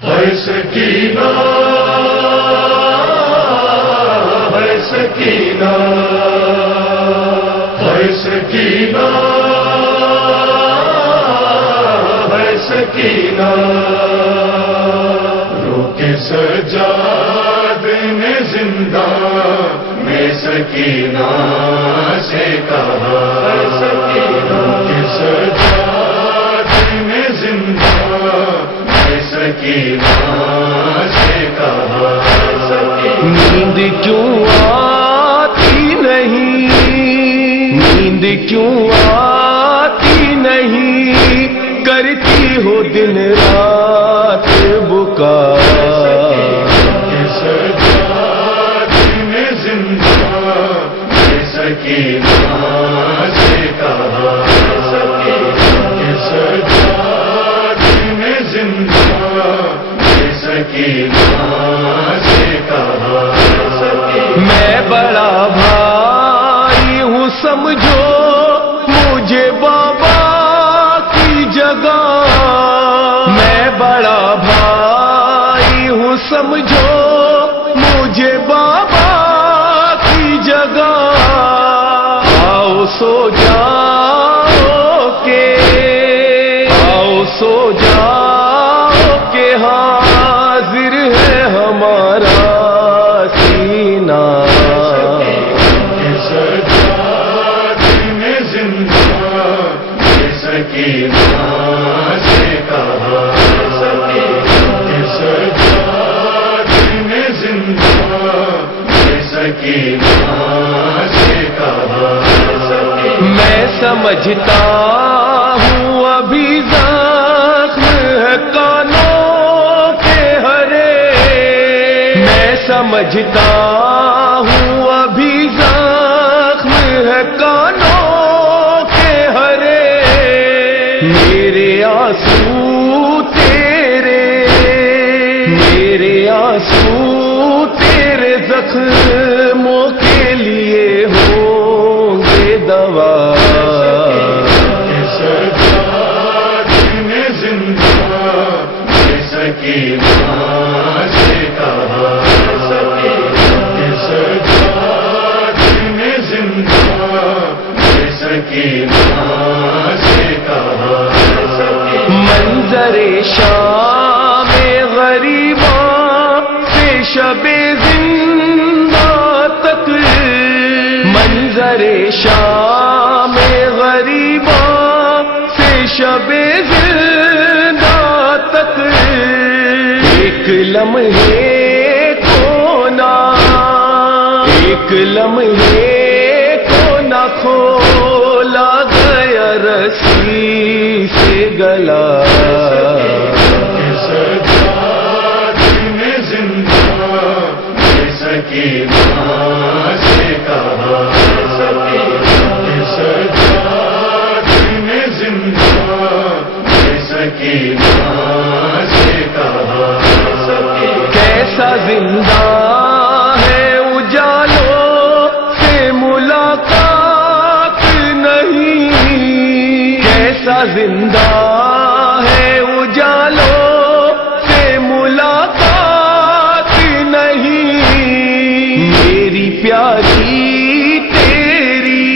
ہے سکینہ ہے سکینہ ہے سکینہ ہے سکینہ روکے سجاد نے زندہ میں سکینہ سے کہا ہے سکینہ روکے سجاد نے زندہ سکینہ سے کہا نیند کیوں آتی نہیں، نیند کیوں آتی نہیں، کرتی ہو دن رات بکا سجاد نے زندہ سکینہ سے کہا سجاد نے زندہ سکینہ سے کہا میں بڑا بھائی ہوں سمجھو مجھے بابا کی جگہ، میں بڑا بھائی ہوں سمجھو مجھے بابا کی جگہ، آؤ سو جاؤ کہ آؤ سو جاؤ کہ حاضر ہے ہمارا سینہ سجاد نے زندہ سکینہ سے کہا سجاد نے زندہ سکینہ سے کہا میں سمجھتا ہوں ابھی زخم ہے کانوں کے ہرے، میں سمجھتا ہوں ابھی زخم ہے کانوں کے ہرے، میرے آنسو تیرے، میرے آنسو تیرے زخموں کے لیے ہوں گے دوا سجاد نے زندہ سکینہ سے کہا سجاد نے زندہ سکینہ سے کہا منظر شام غریباں سے شب زندہ تک، منظر شام غریباں سے شب زندہ تک، ایک لمحے کو نہ، ایک لمحے کو نہ کھولا گیا رسی سے گلا سجاد نے زندہ سکینہ سے کہا سجاد نے زندہ سکینہ سے کہا کیسا زندہ ہے اجالوں سے ملاقات نہیں، کیسا زندہ ہے اجالوں سے ملاقات نہیں، میری پیاری تیری،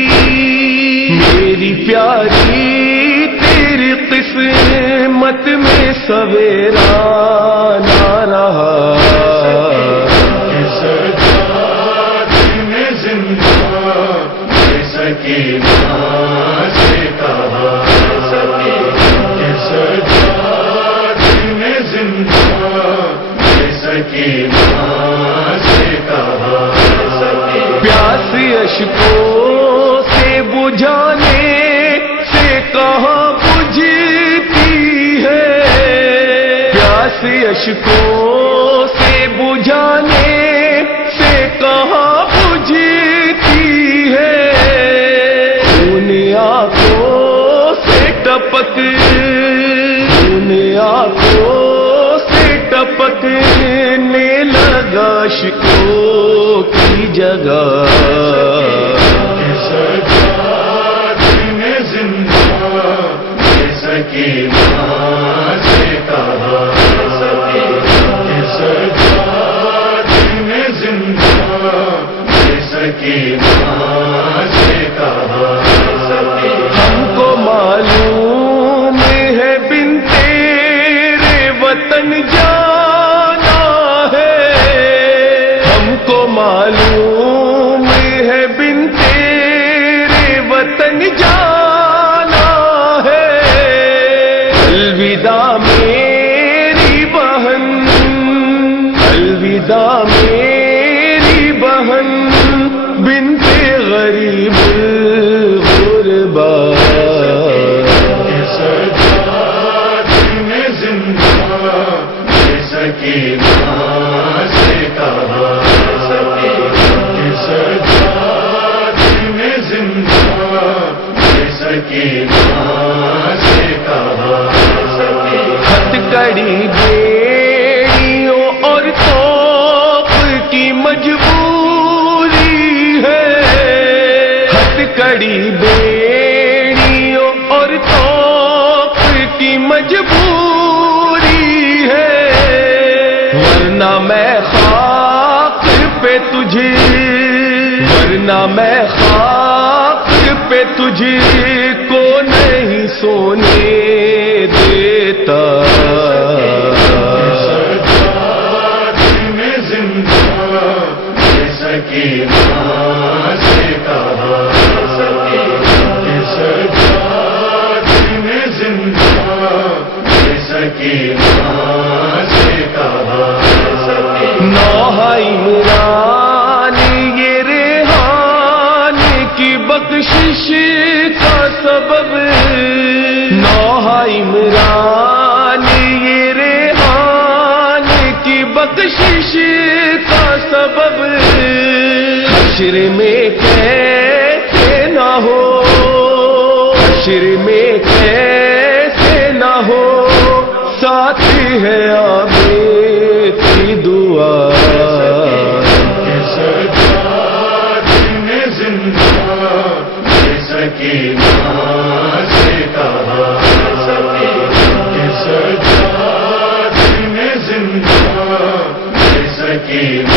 میری پیاری تیری قسمت میں سویرا نہ رہا سجاد نے زندہ سکینہ سے کہا سجاد نے زندہ سکینہ سے کہا پیاس اشکوں سے بجھانے سے کہاں بجھتی ہے، پیاس اشکوں سے بجھانے سے کہاں بجھتی ہے، ان آنکھوں سے ٹپک، ان آنکھوں سے ٹپکنے لگا اشکوں کی جگہ سجاد نے زندہ سکینہ سے کہا معلوم ہے بن تیرے وطن جانا ہے، الوداع میری بہن، الوداع میری بہن، بنت غریب الغربا۔ سجاد نے زندہ سکینہ سے کہا، سجاد نے زندہ سکینہ سے کہا، ہتھ کڑی بیڑیوں اور توپ کی مجبوری ہے، ہتھ کڑی بیڑیوں اور توپ کی مجبوری ہے، ورنہ میں خاک پہ تجھے، ورنہ میں خاک پہ تجھے کو نہیں سونے دیتا۔ سجاد نے زندہ سکینہ سے کہا، سجاد نے زندہ سکینہ سے کہا، نوح عمران یہ ریحان کی بخشش کا سبب، نوح عمران یہ ریحان کی بخشش کا سبب، حشر میں کیسے نہ ہو، حشر میں کیسے نہ ہو، ساتھ ہے عابد کی دعا۔ سجاد نے زندہ سکینہ سے کہا، سجاد نے زندہ سکینہ